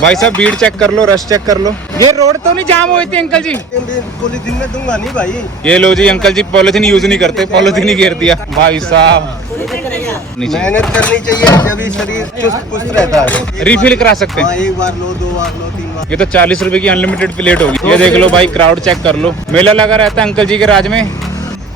भाई साहब भीड़ चेक कर लो, रश चेक कर लो। ये रोड तो नहीं जाम हुई थी अंकल जी? पॉलीथीन में दूंगा नहीं भाई। ये लो जी, अंकल जी पॉलीथीन यूज नहीं करते, पॉलीथीन ही घेर दिया भाई साहब। मेहनत करनी चाहिए जब भी शरीर चुस्त पुस्त रहता है। रिफिल करा सकते हैं? एक बार लो, 2 बार लो, 3 बार। ये तो 40 रुपए की अनलिमिटेड प्लेट होगी। ये देख लो भाई, क्राउड चेक कर लो। मेला लगा रहता है अंकल जी के राज में।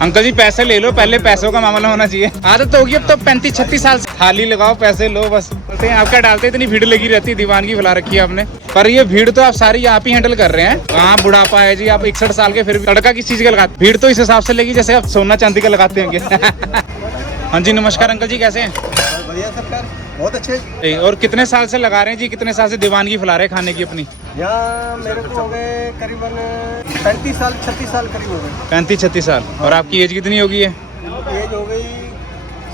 अंकल जी पैसे ले लो, पहले पैसों का मामला होना चाहिए। आदत होगी अब तो 35-36 साल से। थाली लगाओ, पैसे लो, बस बोलते हैं। आपका डालते इतनी भीड़ लगी रहती है, दीवानगी फैला रखी है आपने। पर ये भीड़ तो आप सारी आप ही हैंडल कर रहे हैं। कहाँ बुढ़ापा है जी, आप 61 साल के, फिर भी तड़का किस चीज का लगाते? भीड़ तो इस हिसाब से लगी जैसे आप सोना चांदी का लगाते होंगे। हाँ जी, नमस्कार अंकल जी, कैसे हैं? बढ़िया सरकार, बहुत अच्छे। और कितने साल से लगा रहे हैं जी? कितने साल से दीवानगी फैला रहे हैं खाने की अपनी? यहाँ मेरे को हो गए करीबन 35 साल 36 साल करीब हो गए। 35-36 साल। और आपकी एज कितनी होगी है? एज हो गई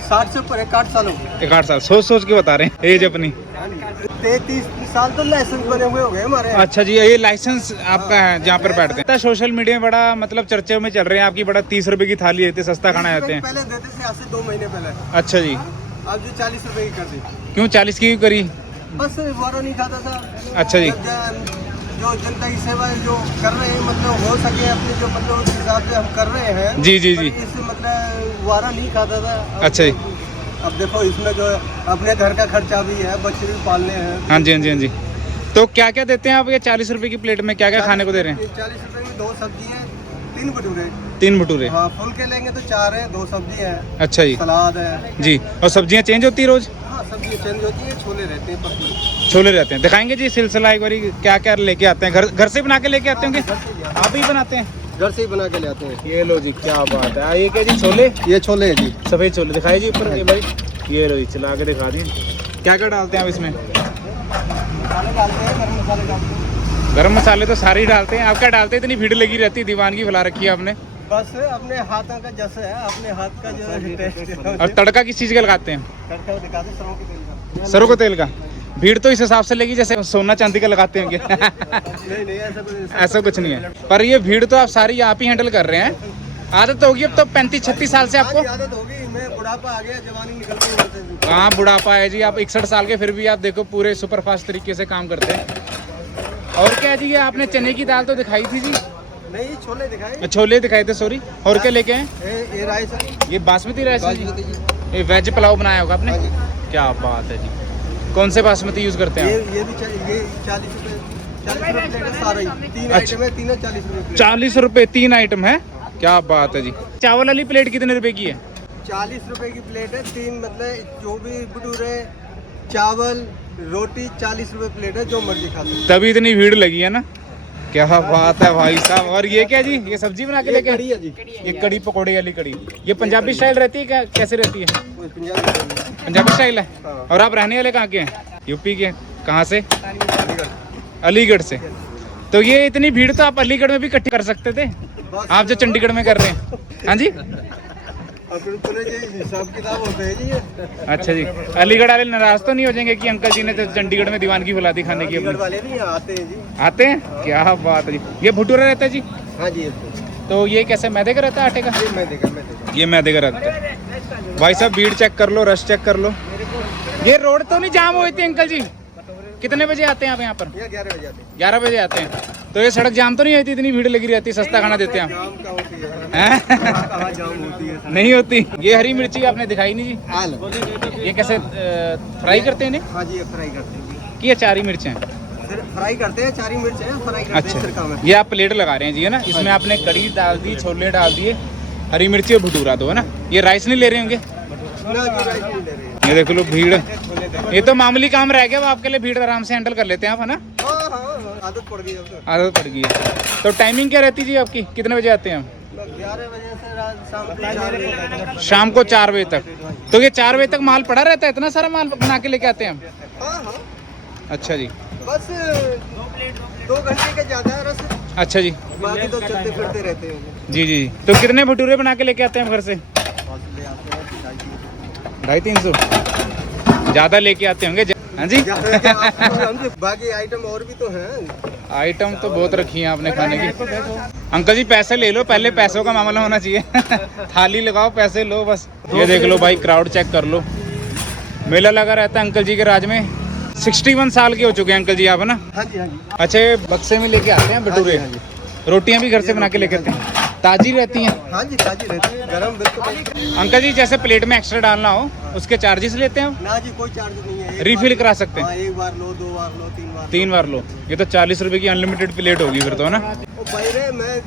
60 से ऊपर, 61 साल हो गए। 61 साल। सोच के बता रहे हैं एज अपनी। 33 साल तो लाइसेंस बने हुए हो गए हमारे। अच्छा जी, ये लाइसेंस आपका है जहाँ पर बैठते हैं? सोशल मीडिया में बड़ा मतलब चर्चे में चल रहे हैं आपकी, बड़ा 30 रुपए की थाली देते, सस्ता खाना देते हैं। पहले देते थे, आज से 2 महीने पहले। अच्छा जी, अब जो 40 रुपए की कर दी। क्यों 40 की करी? बस वारा नहीं खाता था। अच्छा जी। जो जनता की सेवा जो कर रहे हैं, मतलब हो सके अपने जो मतलब उस हिसाब से हम कर रहे हैं। जी जी जी। इससे मतलब वारा नहीं खाता था। अच्छा जी। अब देखो इसमें जो अपने घर का खर्चा भी है, बच्चे भी पालने हैं। हाँ जी, हाँ जी, हाँ जी। तो क्या क्या देते हैं आप ये 40 रुपए की प्लेट में? क्या क्या खाने को दे रहे हैं? 40 रुपए में 2 सब्जी है, 3 भटूरे। 3 भटूरे? हाँ, फुल के लेंगे तो 4 है, 2 सब्जी है। अच्छा जी। सलाद है जी। और सब्जियाँ चेंज होती है रोज? हाँ, सब्जी चेंज होती है, छोले रहते हैं पतले। छोले रहते हैं। दिखाएंगे जी सिलसिला एक बारी, क्या क्या लेके आते हैं? घर से बना के लेके आते होंगे? आप ही बनाते हैं? घर से ही बना के ले आते हैं। ये लो जी, क्या बात है। ये क्या जी, छोले? ये छोले है जी, सफेद छोले। दिखाई जी ऊपर भाई, ये लो जी, चला के दिखा दिए। क्या क्या डालते हैं आप इसमें? मसाले डालते हैं, गरम मसाले डालते हैं। गरम मसाले तो सारे ही डालते हैं। आप क्या डालते हैं? इतनी भीड़ लगी रहती है, दीवानगी फैला रखी है आपने। बस अपने हाथों का जैसे है, अपने हाथ का जो टेस्ट है। और तड़का किस चीज़ का लगाते हैं? तड़का दिखाते सरों के तेल का। सरों के तेल का। भीड़ तो इस हिसाब से लगी जैसे सोना चांदी का लगाते होंगे। नहीं ऐसा कुछ नहीं है। पर ये भीड़ तो आप सारी आप ही हैंडल कर रहे हैं। आदत होगी अब तो 35-36 साल से आपको। आदत होगी, मैं बुढ़ापा आ गया, जवानी निकल गई। कहाँ बुढ़ापा है जी, आप 61 साल के, फिर भी आप देखो पूरे सुपरफास्ट तरीके से काम करते हैं। और क्या जी, ये आपने चने की दाल तो दिखाई थी जी? नहीं, छोले दिखाए। छोले दिखाए थे, सॉरी। और क्या लेके आए? ये राइस है, ये बासमती राइस है जी? बासमती। ये वेज पुलाव बनाया होगा आपने? हाँ जी। क्या बात है जी। कौन से बासमती यूज करते हैं आप? ये भी ये 40 रुपए, 40 रुपए प्लेट है सारा ही। 3 आइटम है, तीनों 40 रुपए प्लेट। 40 रुपए 3 आइटम है? क्या बात है जी। चावल वाली प्लेट कितने रुपए की है? 40 रुपए की प्लेट है, 3 मतलब जो भी भटूरे, चावल, रोटी 40 रुपए प्लेट है, जो मर्जी खा लो। तभी इतनी भीड़ लगी है ना। क्या बात है भाई साहब। और ये क्या जी, ये सब्जी बना के लेके? कड़ी है जी। ये कड़ी पकौड़े वाली कड़ी। ये पंजाबी स्टाइल रहती है क्या, कैसे रहती है? पंजाबी पंजाबी स्टाइल है। हाँ। और आप रहने वाले कहाँ के हैं? यूपी के? कहाँ से? अलीगढ़ से। तो ये इतनी भीड़ तो आप अलीगढ़ में भी इकट्ठी कर सकते थे, आप जो चंडीगढ़ में कर रहे हैं। हाँ जी। हिसाब किताब होते हैं जी ये। अच्छा जी। अलीगढ़ वाले नाराज तो नहीं हो जाएंगे कि अंकल जी ने तो चंडीगढ़ में दीवानगी फैला दी खाने की अलीगढ़ अपनी? वाले भी आते हैं जी। आते हैं? क्या बात है जी। ये भटूरा रहता है जी? हाँ जी। तो ये कैसे, मैदे का रहता है आटे का? ये मैं देखा। ये मैदे का रहता है। भाई साहब भीड़ चेक कर लो, रश चेक कर लो। ये रोड तो नहीं जाम हुई थी अंकल जी? कितने बजे आते हैं आप यहाँ पर? 11 बजे आते हैं। 11 बजे आते हैं। तो ये सड़क जाम तो नहीं होती? इतनी भीड़ लगी रहती है, सस्ता खाना देते हैं आप? जाम का होती है। हैं? कहाँ जाम होती है? नहीं होती। ये हरी मिर्ची आपने दिखाई नहीं जी? आल। ये कैसे फ्राई करते हैं इन्हें? हाँ जी, ये फ्राई करते हैं कि ये 4 मिर्चें हैं? फिर फ्राई करते हैं, 4 मिर्च है, फ्राई करते हैं। अच्छा, सिरका में। ये आप प्लेट लगा रहे हैं जी, है ना? इसमें आपने कड़ी डाल दी, छोले डाल दिए, हरी मिर्ची और भटूरा दो, है ना? ये राइस नहीं ले रहे होंगे? ना जी, राइस नहीं ले रहे हैं। ये देख लो भीड़। ये तो मामूली काम रह गया, वो आपके लिए भीड़ आराम से हैंडल कर लेते हैं आप, है ना? हाँ, आदत पड़ गई अब तो। आदत पड़ गई है। तो टाइमिंग क्या रहती है जी आपकी? कितने बजे आते हैं हम? 11 बजे से रात शाम को 4 बजे तक। शाम को 4 बजे तक। तो ये 4 बजे तक माल पड़ा रहता है? इतना सारा माल बना के लेके आते हैं हम? हाँ। अच्छा जी। बस 2 घंटे का ज्यादा है रस। अच्छा जी। बाकी तो चलते फिरते रहते हैं। जी जी। तो कितने भटूरे बना के लेके आते हैं हम घर से? 250-300 ज़्यादा लेके आते होंगे। हाँ जी। बाकी आइटम और भी तो हैं। आइटम तो बहुत रखी है आपने खाने की। अंकल जी पैसे ले लो, पहले पैसों का मामला होना चाहिए। थाली लगाओ, पैसे लो, बस। ये देख लो भाई, क्राउड चेक कर लो। मेला लगा रहता है अंकल जी के राज में। 61 साल के हो चुके हैं अंकल जी आप, है ना? हाँ जी हाँ जी। अच्छा, ये बक्से में लेके आते हैं भटूरे। हाँ जी, रोटियां भी घर से बना के लेके आते हैं, ताजी रहती हैं? हाँ जी ताजी रहती है, गरम बिल्कुल। अंकल जी जैसे प्लेट में एक्स्ट्रा डालना हो उसके चार्जेस लेते हैं? ना जी कोई चार्ज नहीं है। रिफिल करा सकते हैं? हाँ, एक बार लो, 2 बार लो, 3 बार। 3 बार लो। ये तो 40 रुपए की अनलिमिटेड प्लेट होगी फिर तो, है ना? ओ भाई रे, मैं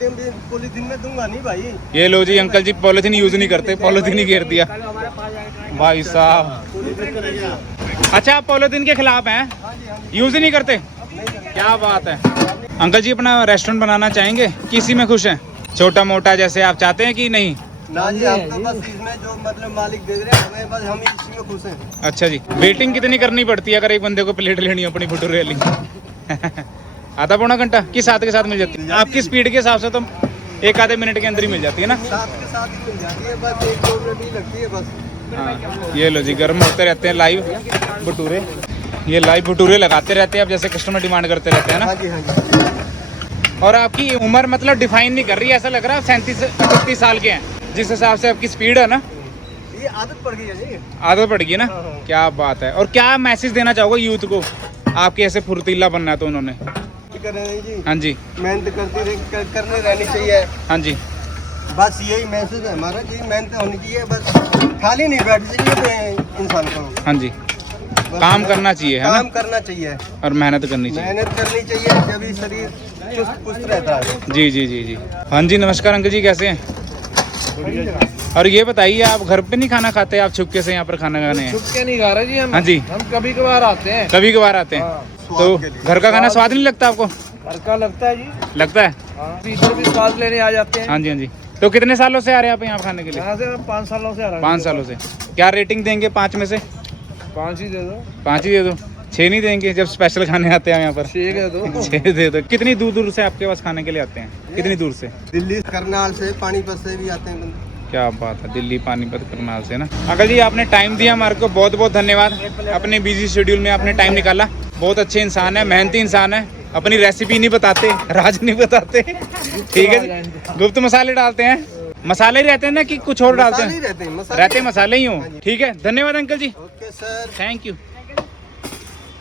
पॉलीथीन में दूंगा नहीं भाई। ये लो जी, अंकल जी पॉलिथीन यूज नहीं करते, पॉलिथीन ही घेर दिया भाई साहब। अच्छा, आप पॉलिथीन के खिलाफ हैं, यूज ही नहीं करते? क्या बात है। अंकल जी अपना रेस्टोरेंट बनाना चाहेंगे, किसी में खुश हैं? छोटा मोटा जैसे आप चाहते हैं कि नहीं? ना जी, हम तो बस इसमें जो मतलब मालिक देख रहे हैं हमें, बस हम इसी में खुश हैं। अच्छा जी। वेटिंग कितनी करनी पड़ती है अगर एक बंदे को प्लेट लेनी हो अपनी भटूरे वाली? आधा पौना घंटा की साथ के साथ मिल जाती है? आपकी स्पीड के हिसाब से तो 1 आधे मिनट के अंदर ही मिल जाती है ना? साथ के साथ ही मिल जाती है, बस 1-2 मिनट ही लगती है बस। हाँ, ये लो जी, गर्म होते रहते हैं लाइव भटूरे। ये लाइव भटूरे लगाते रहते हैं अब, जैसे कस्टमर डिमांड करते रहते हैं ना? हाँ जी हाँ जी। और आपकी उम्र मतलब डिफाइन नहीं कर रही है, ऐसा लग रहा है 37-38 साल के हैं जिस हिसाब से आपकी स्पीड है ना? ये आदत पड़ गई है जी। आदत पड़ गई है ना? हाँ, हाँ। क्या बात है। और क्या मैसेज देना चाहोगे यूथ को? आपके ऐसे फुर्तीला बनना है तो उन्होंने। कर रहे हैं जी, हाँ जी, मेहनत करने रहनी चाहिए। हाँ जी। बस यही मैसेज है हमारा जी, मेहनत होनी चाहिए, बस खाली नहीं बैठना चाहिए इंसान को। हाँ जी, काम करना चाहिए, है काम ना? करना चाहिए और मेहनत करनी चाहिए। मेहनत करनी चाहिए, जब ही शरीर चुस्त पुस्त रहता है। जी जी जी जी। हाँ जी, नमस्कार अंकल जी, कैसे हैं? और ये बताइए, आप घर पे नहीं खाना खाते, आप छुपके से यहाँ पर खाना खाने हैं? छुप के नहीं खा रहे जी हम। हाँ जी। हम कभी कभार आते हैं। कभी कभार आते हैं हाँ, तो स्वाद के लिए। घर का खाना स्वाद नहीं लगता आपको? घर का लगता है जी। लगता है? हाँ, इधर भी स्वाद लेने आ जाते हैं। हाँ जी, हाँ जी। तो कितने सालों से आ रहे हैं आप यहाँ खाने के लिए? यहाँ से हम 5 सालों से आ रहे हैं। 5 सालों से। क्या रेटिंग देंगे 5 में से? 5 ही दे दो। 5 ही दे दो। 6 नहीं देंगे जब स्पेशल खाने आते हैं यहाँ पर? 6 दे दो। 6 दे दो। कितनी दूर दूर से आपके पास खाने के लिए आते हैं? कितनी दूर से? दिल्ली, करनाल से, पानीपत से भी आते हैं बंदे। क्या बात है, दिल्ली, पानीपत, करनाल से ना? अंकल जी आपने टाइम दिया हमारे को, बहुत बहुत धन्यवाद। अपने बिजी शेड्यूल में आपने टाइम निकाला। बहुत अच्छे इंसान है, मेहनती इंसान है। अपनी रेसिपी नहीं बताते, राज नहीं बताते, ठीक है जी। गुप्त मसाले डालते हैं। मसाले ही रहते हैं ना कि कुछ और डालते मसाले ही हैं? रहते हैं, रहते मसाले ही हो। ठीक है, धन्यवाद uncle ji, okay sir. Thank you.